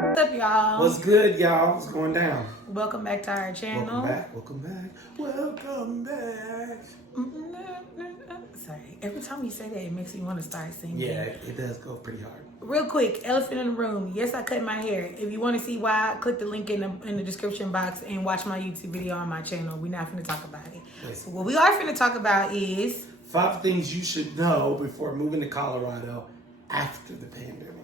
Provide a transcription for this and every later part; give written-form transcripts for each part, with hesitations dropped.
What's up, y'all? What's good, y'all? What's going down? Welcome back to our channel. Welcome back. Sorry, every time you say that, it makes me want to start singing. Yeah, it does go pretty hard. Real quick, elephant in the room. Yes, I cut my hair. If you want to see why, click the link in the description box and watch my YouTube video on my channel. We're not finna talk about it. Listen. What we are finna talk about is 5 things you should know before moving to Colorado after the pandemic.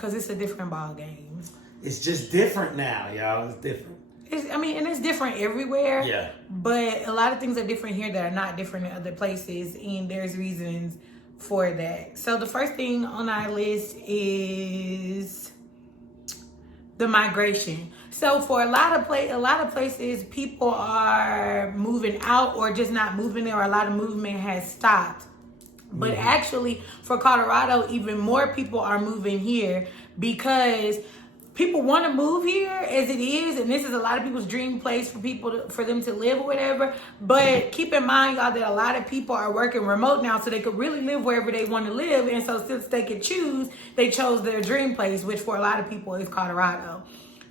because it's a different ball game. It's just different now, y'all. It's different. And it's different everywhere. Yeah. But a lot of things are different here that are not different in other places, and there's reasons for that. So the first thing on our list is the migration. So for a lot of places, people are moving out or just not moving there, or a lot of movement has stopped. But actually, for Colorado, even more people are moving here because people want to move here as it is, and this is a lot of people's dream place for them to live or whatever. But keep in mind, y'all, that a lot of people are working remote now, so they could really live wherever they want to live. And so since they could choose, they chose their dream place, which for a lot of people is Colorado.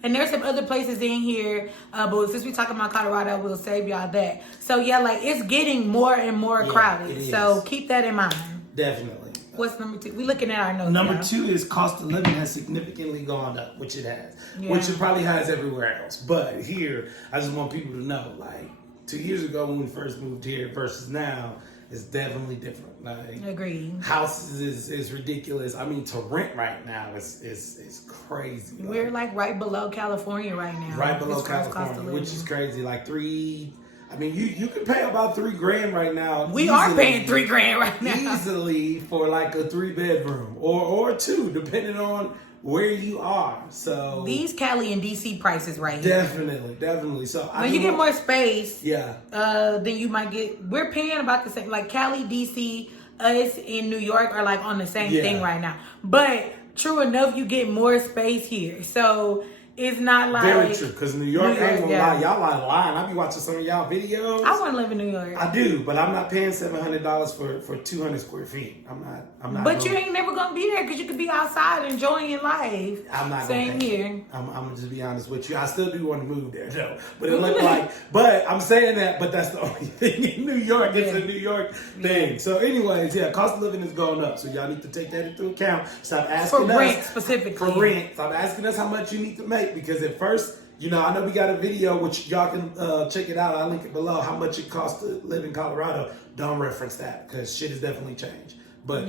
And there's some other places in here, but since we're talking about Colorado, we'll save y'all that. So yeah, like it's getting more and more crowded. So keep that in mind. Definitely. What's number 2? We're looking at our notes. Number 2 is cost of living has significantly gone up, which it has, which it probably has everywhere else. But here, I just want people to know, like 2 years ago when we first moved here versus now, it's definitely different. Like, agreed. Houses is ridiculous. I mean, to rent right now is crazy. We're like right below California right now. Right below California, which is crazy. Like I mean, you could pay about $3,000 right now. We are paying $3,000 right now. Easily for like a 3-bedroom or 2, depending on where you are. So these Cali and DC prices right here. Definitely. So when you get more space, then you might get. We're paying about the same. Like Cali, DC, us in New York are like on the same thing right now. But true enough, you get more space here. So it's not like very true, because New York ain't gonna lie. Y'all are lying. I be watching some of y'all videos. I want to live in New York. I do, but I'm not paying $700 for 200 square feet. I'm not. But you ain't never gonna be there because you could be outside enjoying your life. I'm not. Same here. I'm gonna just be honest with you. I still do want to move there though. But it looked like. But I'm saying that. But that's the only thing in New York. It's a New York thing. So, anyways, cost of living is going up. So y'all need to take that into account. Stop asking for rent specifically. For rent, stop asking us how much you need to make. Because at first, I know we got a video which y'all can check it out. I'll link it below. How much it costs to live in Colorado. Don't reference that because shit has definitely changed. But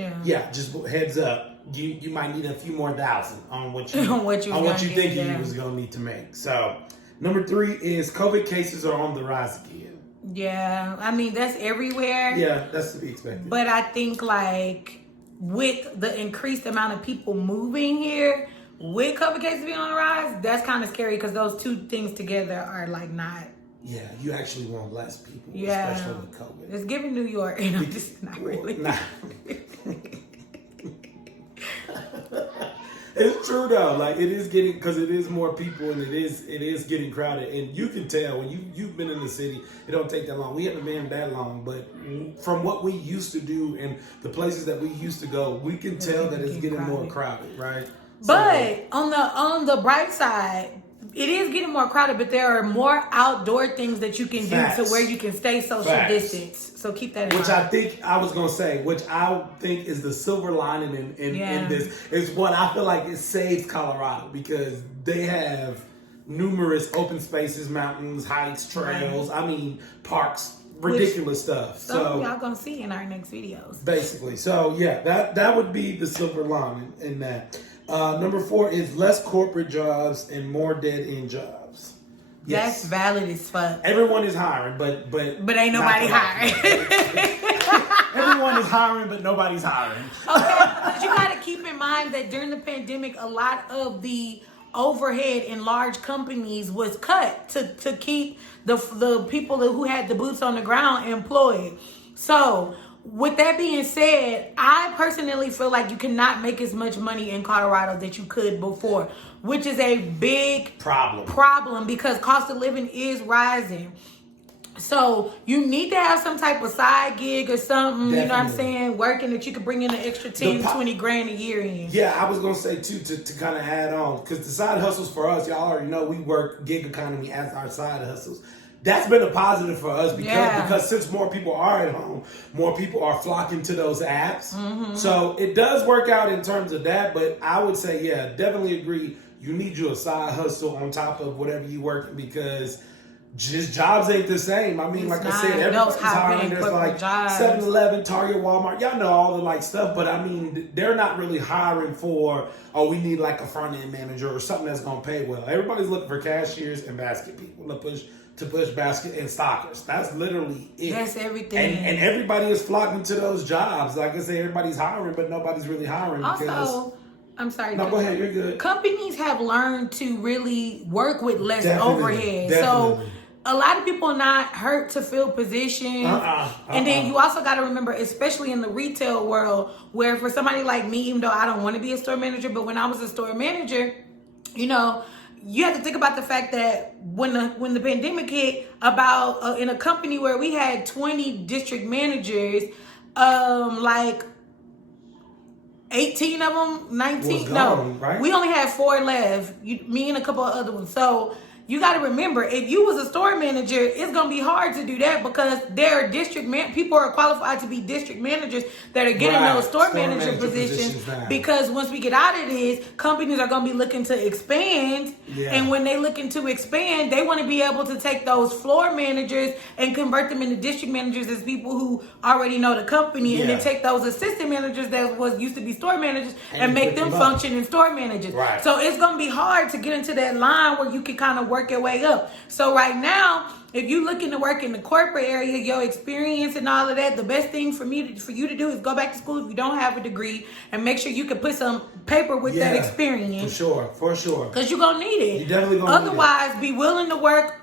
just heads up, you might need a few more thousand on what you think you was gonna need to make. So number 3 is COVID cases are on the rise again. Yeah, I mean that's everywhere. Yeah, that's to be expected. But I think like with the increased amount of people moving here, with COVID cases being on the rise, that's kind of scary because those two things together are like not. Yeah, you actually want less people, especially with COVID. It's giving New York, and I'm just not really. Nah. It's true though. Like it is getting, because it is more people and it is getting crowded, and you can tell when you've been in the city. It don't take that long. We haven't been that long, but from what we used to do and the places that we used to go, we can tell that it's getting more crowded, right? But on the bright side, it is getting more crowded, but there are more outdoor things that you can do to where you can stay social distance. So keep that in mind. Which I think is the silver lining in this, is what I feel like it saves Colorado, because they have numerous open spaces, mountains, hikes, trails, I mean, parks, ridiculous stuff. So y'all gonna see in our next videos. Basically. So that would be the silver lining in that. Number 4 is less corporate jobs and more dead-end jobs. Yes. That's valid as fuck. Everyone is hiring, but ain't nobody hiring. Everyone is hiring, but nobody's hiring. Okay, but you got to keep in mind that during the pandemic, a lot of the overhead in large companies was cut to keep the people who had the boots on the ground employed. So with that being said, I personally feel like you cannot make as much money in Colorado that you could before, which is a big problem because cost of living is rising. So you need to have some type of side gig or something, Definitely. you know what I'm saying, working that you could bring in an extra 10, 20 grand a year in. Yeah, I was going to say, too, to kind of add on, because the side hustles for us, y'all already know we work gig economy as our side hustles. That's been a positive for us because since more people are at home, more people are flocking to those apps. So it does work out in terms of that, but I would say, yeah, definitely agree. You need you a side hustle on top of whatever you working because just jobs ain't the same. I mean, like I said, everybody's hiring. There's like 7-Eleven, Target, Walmart. Y'all know all the like stuff, but I mean, they're not really hiring for, we need like a front end manager or something that's gonna pay well. Everybody's looking for cashiers and basket people to push basket and stockers. That's literally it. That's everything. And everybody is flocking to those jobs. Like I said, everybody's hiring, but nobody's really hiring also, I'm sorry. No, go ahead. You're good. Companies have learned to really work with less overhead. Definitely. So a lot of people are not hurt to fill positions. And then you also got to remember, especially in the retail world, where for somebody like me, even though I don't want to be a store manager, but when I was a store manager, you know, you have to think about the fact that when the pandemic hit, about in a company where we had 20 district managers, like 18 of them, 19, right? We only had 4 left, me and a couple of other ones. So you got to remember, if you was a store manager, it's going to be hard to do that because there are people are qualified to be district managers that are getting those store manager positions because once we get out of this, companies are going to be looking to expand. And when they looking to expand, they want to be able to take those floor managers and convert them into district managers as people who already know the company and then take those assistant managers that used to be store managers and make them function in store managers. So it's going to be hard to get into that line where you can kind of work your way up. So right now, if you're looking to work in the corporate area, your experience and all of that, the best thing for you to do is go back to school if you don't have a degree and make sure you can put some paper with that experience. For sure. Because you're going to need it. You definitely going to need it. Otherwise, be willing to work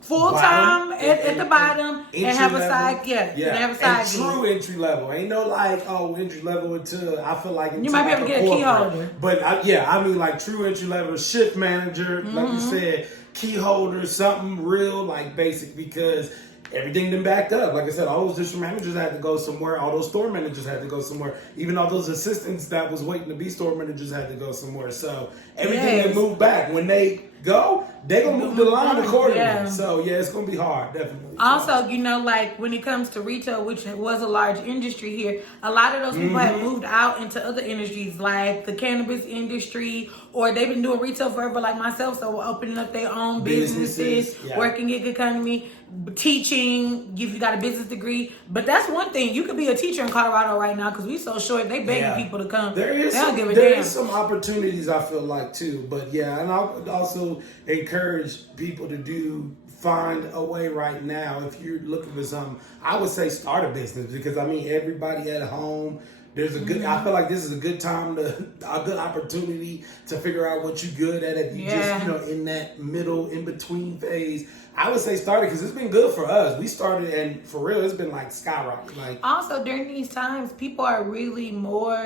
full time at the bottom and have a side, have a side. And true entry level. Ain't no like entry level until I feel like you might be able to get a key holder. But I mean like true entry level, shift manager, like you said, key holder, something real like basic because everything then backed up. Like I said, all those district managers had to go somewhere. All those store managers had to go somewhere. Even all those assistants that was waiting to be store managers had to go somewhere. So everything that moved back. When they go, they gonna move the line accordingly. So it's gonna be hard, definitely. Also, like when it comes to retail, which was a large industry here, a lot of those people have moved out into other industries like the cannabis industry, or they've been doing retail forever like myself, so opening up their own businesses, working gig economy, teaching, if you got a business degree. But that's one thing. You could be a teacher in Colorado right now because we so short, they begging people to come. There is some opportunities, I feel like, too. But and I would also encourage people to find a way right now. If you're looking for something, I would say start a business because I mean everybody at home. There's a good. I feel like this is a good time a good opportunity to figure out what you're good at. If you just in that middle in between phase, I would say start it because it's been good for us. We started and for real, it's been like skyrocket. Like also during these times, people are really more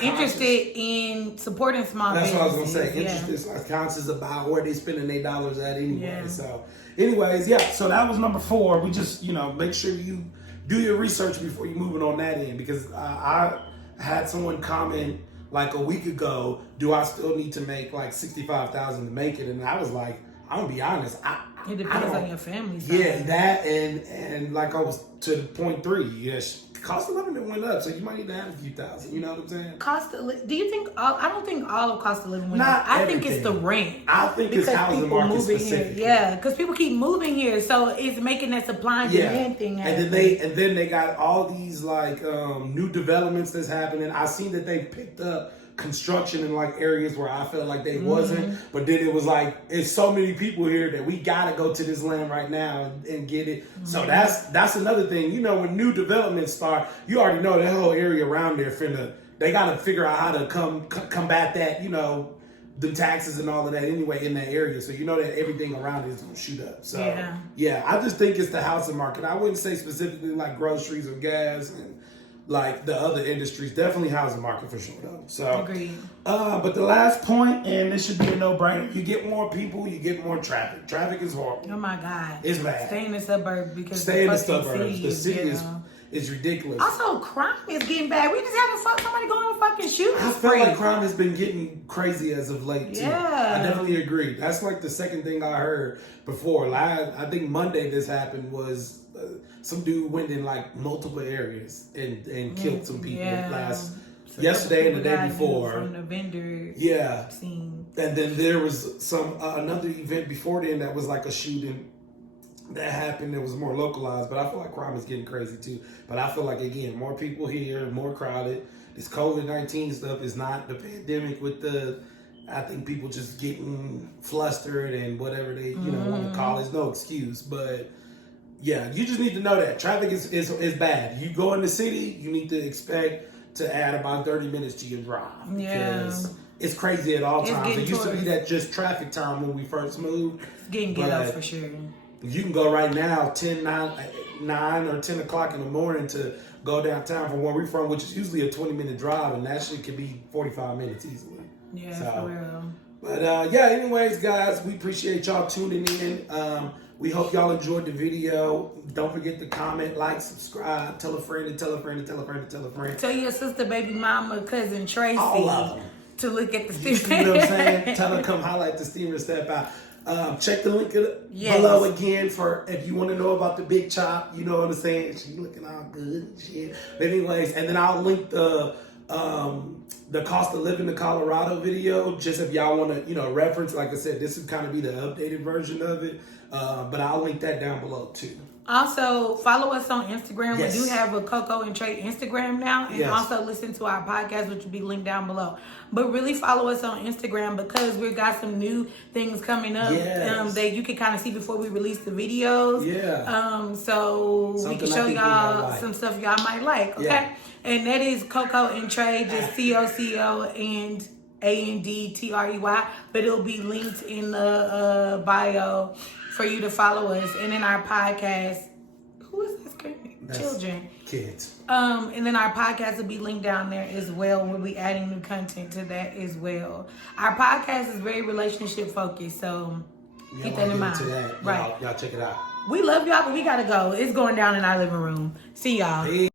interested in supporting small businesses. That's what I was gonna say. Interested, conscious about where they spending their dollars at anyway. So, anyways, so that was number 4. We just make sure you do your research before you moving on that end because I had someone comment like a week ago, do I still need to make like $65,000 to make it? And I was like, I'm gonna be honest, it depends on your family size. Yeah, that and like I was to the point 3. Yes, cost of living went up, so you might need to have a few thousand. You know what I'm saying? Do you think? I don't think all of cost of living went up. I think it's the rent. I think it's housing market specific. Yeah, because people keep moving here, so it's making that supply and demand thing happen. And then they got all these like new developments that's happening. I seen that they picked up construction in like areas where I felt like they wasn't, but then it was like it's so many people here that we gotta go to this land right now and get it. So that's another thing. When new developments start, you already know that whole area around there they gotta figure out how to combat that. The taxes and all of that anyway in that area. So you know that everything around it is gonna shoot up. So I just think it's the housing market. I wouldn't say specifically like groceries or gas and like the other industries. Definitely housing market for sure though. So Agreed. But the last point, and this should be a no-brainer, you get more people, you get more traffic. Traffic is horrible. Oh my God. It's bad. Stay in the suburbs because Stay in the fucking suburbs. The city is ridiculous. Also, crime is getting bad. We just having somebody going on a fucking shooting I spree. feel like crime has been getting crazy as of late too. Yeah. I definitely agree. That's like the second thing I heard before. I think Monday this happened was some dude went in like multiple areas and killed some people yesterday and the day before. From the vendor scene. And then there was some another event before then that was like a shooting that happened that was more localized, but I feel like crime is getting crazy too. But I feel like, again, more people here, more crowded. This COVID-19 stuff is not the pandemic with I think people just getting flustered and whatever they, want to call it. It's no excuse, but yeah, you just need to know that traffic is bad. You go in the city, you need to expect to add about 30 minutes to your drive. Because it's crazy at all times. It used to be that just traffic time when we first moved. It's getting ghetto for sure. You can go right now, 9 or 10 o'clock in the morning to go downtown from where we're from, which is usually a 20-minute drive, and that shit could be 45 minutes easily. Yeah, for real. But anyways, guys, we appreciate y'all tuning in. We hope y'all enjoyed the video. Don't forget to comment, like, subscribe, tell a friend, and tell a friend, and tell a friend, and tell a friend. Tell your sister, baby mama, cousin Tracy. All of them. To look at the steamer. You see what I'm saying? Tell her come holler at the steamer and step out. Check the link below again for if you want to know about the big chop. You know what I'm saying? She looking all good and shit. But anyways, and then I'll link the cost of living in Colorado video, just if y'all want to, reference. Like I said, this would kind of be the updated version of it. But I'll link that down below too. Also, follow us on Instagram. Yes. We do have a CoCo and Trey Instagram now. And also listen to our podcast, which will be linked down below. But really follow us on Instagram because we've got some new things coming up that you can kind of see before we release the videos. Yeah. So something we can show y'all some stuff y'all might like. Okay. Yeah. And that is CoCo and Trey, just CoCo and ANDTREY. But it'll be linked in the bio for you to follow us. And then our podcast, who is this? Children. Kids. And then our podcast will be linked down there as well. We'll be adding new content to that as well. Our podcast is very relationship focused, so keep that in mind. Right. Y'all check it out. We love y'all, but we gotta go. It's going down in our living room. See y'all. Peace.